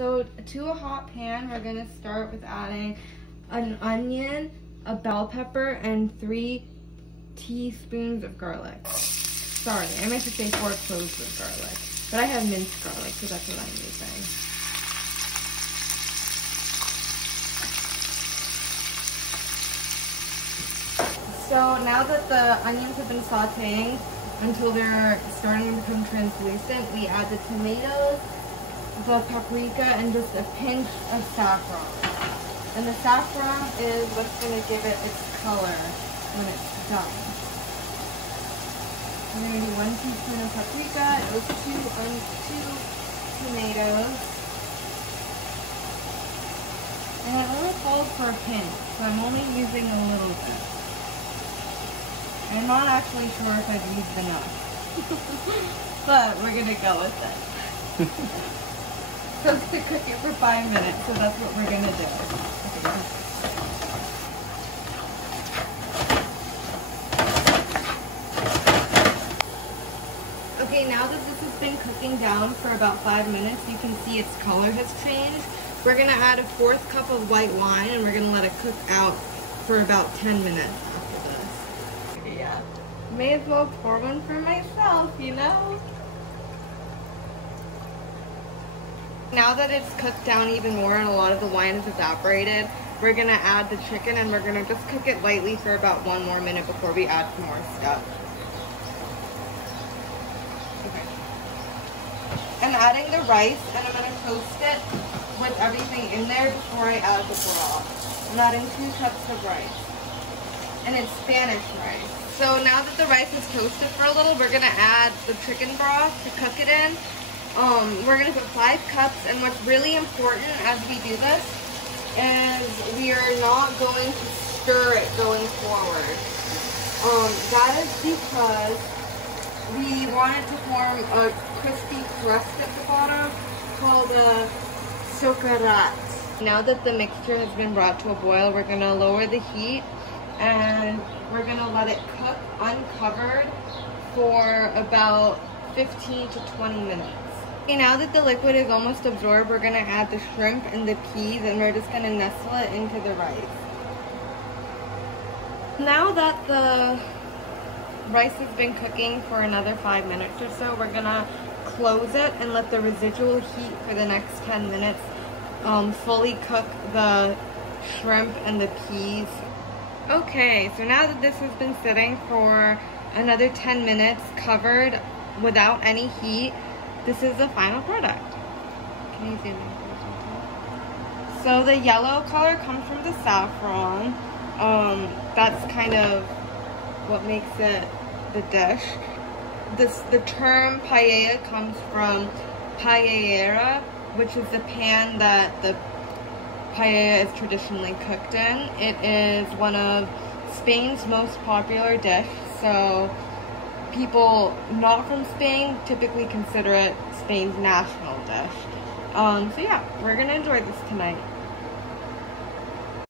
So to a hot pan, we're gonna start with adding an onion, a bell pepper, and 3 teaspoons of garlic. Sorry, I meant to say 4 cloves of garlic, but I have minced garlic, so that's what I'm using. So now that the onions have been sauteing until they're starting to become translucent, we add the tomatoes, the paprika, and just a pinch of saffron. And the saffron is what's going to give it its color when it's done. I'm going to do 1 teaspoon of paprika, those 2 tomatoes. And it only calls for a pinch, so I'm only using a little bit. I'm not actually sure if I've used enough, but we're going to go with it. So it's to cook it for 5 minutes, so that's what we're going to do. Okay, now that this has been cooking down for about 5 minutes, you can see its color has changed. We're going to add a 1/4 cup of white wine, and we're going to let it cook out for about 10 minutes after this. Yeah, may as well pour one for myself, you know? Now that it's cooked down even more and a lot of the wine is evaporated, we're going to add the chicken, and we're going to just cook it lightly for about 1 more minute before we add some more stuff. Okay. I'm adding the rice, and I'm going to toast it with everything in there before I add the broth. I'm adding 2 cups of rice, and it's Spanish rice. So now that the rice is toasted for a little, we're going to add the chicken broth to cook it in. We're going to put 5 cups, and what's really important as we do this is we are not going to stir it going forward. That is because we want it to form a crispy crust at the bottom called a chocolate. Now that the mixture has been brought to a boil, we're going to lower the heat, and we're going to let it cook uncovered for about 15 to 20 minutes. Okay, now that the liquid is almost absorbed, we're going to add the shrimp and the peas, and we're just going to nestle it into the rice. Now that the rice has been cooking for another 5 minutes or so, we're going to close it and let the residual heat for the next 10 minutes fully cook the shrimp and the peas. Okay, so now that this has been sitting for another 10 minutes covered without any heat, this is the final product. Can you zoom in? So the yellow color comes from the saffron. That's kind of what makes it the dish. The term paella comes from paellera, which is the pan that the paella is traditionally cooked in. It is one of Spain's most popular dish, so people not from Spain typically consider it Spain's national dish. So yeah, we're gonna enjoy this tonight.